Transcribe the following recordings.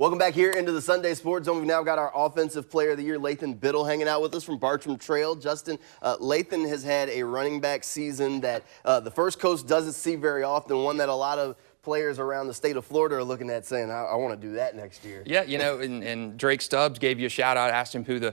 Welcome back here into the Sunday Sports Zone. We've now got our Offensive Player of the Year, Laython Biddle, hanging out with us from Bartram Trail. Justin, Laython has had a running back season that the First Coast doesn't see very often, one that a lot of players around the state of Florida are looking at saying, I want to do that next year. Yeah, you know, and Drake Stubbs gave you a shout out, asked him who the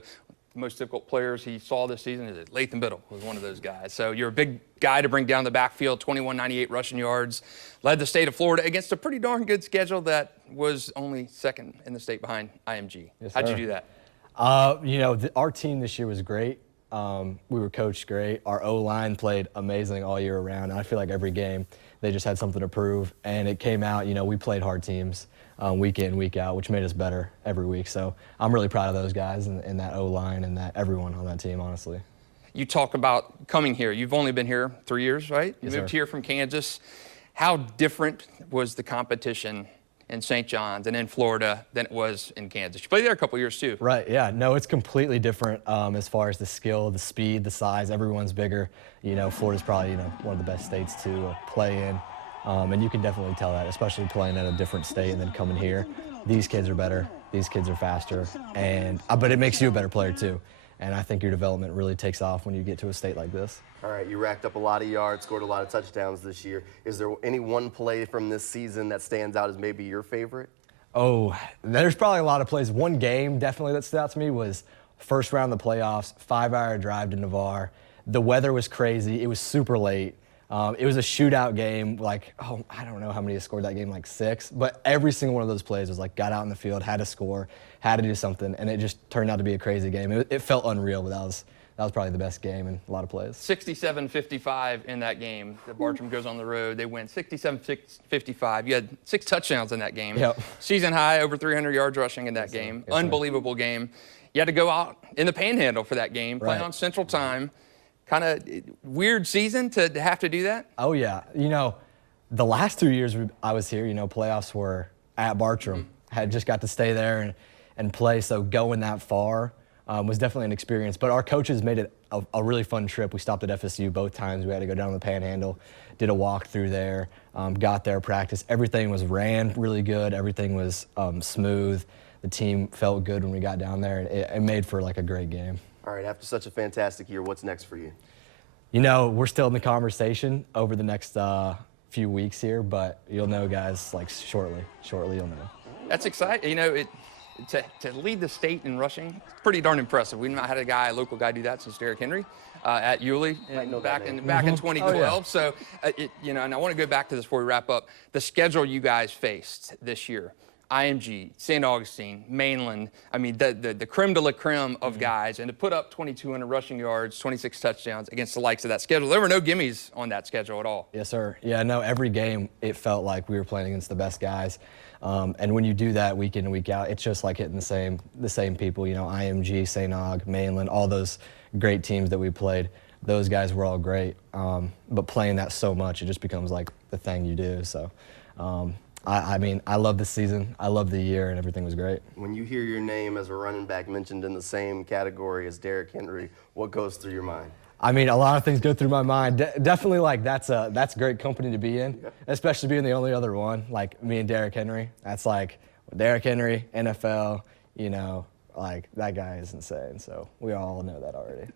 most difficult players he saw this season. Laython Biddle was one of those guys. So you're a big guy to bring down the backfield, 2198 rushing yards, led the state of Florida against a pretty darn good schedule that was only second in the state behind IMG. Yes, How'd sir. you do that? You know, our team this year was great. We were coached great. Our O-line played amazing all year around. And I feel like every game they just had something to prove. And it came out, you know, we played hard teams week in, week out, which made us better every week. So I'm really proud of those guys and that O-line and that everyone on that team, honestly. You talk about coming here. You've only been here 3 years, right? You Yes, moved sir. here from Kansas. How different was the competition in St. John's and in Florida than it was in Kansas? You played there a couple years too. Right, yeah. No, it's completely different as far as the skill, the speed, the size. Everyone's bigger. You know, Florida's probably, you know, one of the best states to play in. And you can definitely tell that, especially playing at a different state and then coming here. These kids are better. These kids are faster. And but it makes you a better player too. And I think your development really takes off when you get to a state like this. All right, you racked up a lot of yards, scored a lot of touchdowns this year. Is there any one play from this season that stands out as maybe your favorite? Oh, there's probably a lot of plays. One game definitely that stood out to me was first round of the playoffs, 5-hour drive to Navarre. The weather was crazy. It was super late. It was a shootout game. Like, oh, I don't know how many scored that game, like 6. But every single one of those plays was like, got out in the field, had to score, had to do something, and it just turned out to be a crazy game. It felt unreal, but that was probably the best game in a lot of plays. 67-55 in that game. The Bartram goes on the road. They win 67-55. You had 6 touchdowns in that game. Yep. Season high, over 300 yards rushing in that game. Yes, sir. Unbelievable game. You had to go out in the Panhandle for that game, play Right. on Central Time. Kind of weird season to have to do that. Oh, yeah. You know, the last 2 years I was here, you know, playoffs were at Bartram. Had just got to stay there and play, so going that far was definitely an experience. But our coaches made it a really fun trip. We stopped at FSU both times. We had to go down the Panhandle, did a walk through there, got there, practice. Everything was ran really good. Everything was smooth. The team felt good when we got down there. It made for like a great game. All right, after such a fantastic year, what's next for you? You know, we're still in the conversation over the next few weeks here, but you'll know, guys, like shortly. Shortly, you'll know. That's exciting. You know, to lead the state in rushing, it's pretty darn impressive. We've not had a local guy do that since Derrick Henry at Yulee back in 2012. Oh, yeah. So, you know, and I want to go back to this before we wrap up. The schedule you guys faced this year. IMG, St. Augustine, Mainland, I mean, the creme de la creme of guys, and to put up 2,200 rushing yards, 26 touchdowns against the likes of that schedule. There were no gimmies on that schedule at all. Yes, sir. Yeah, no, every game it felt like we were playing against the best guys. And when you do that week in and week out, it's just like hitting the same people, you know, IMG, St. Aug, Mainland, all those great teams that we played. Those guys were all great. But playing that so much, it just becomes like the thing you do. So, I mean, I love this season. I love the year, and everything was great. When you hear your name as a running back mentioned in the same category as Derrick Henry, what goes through your mind? I mean, a lot of things go through my mind. Definitely, like, that's great company to be in, especially being the only other one, like me and Derrick Henry. That's like, Derrick Henry, NFL, you know, like, that guy is insane. So we all know that already.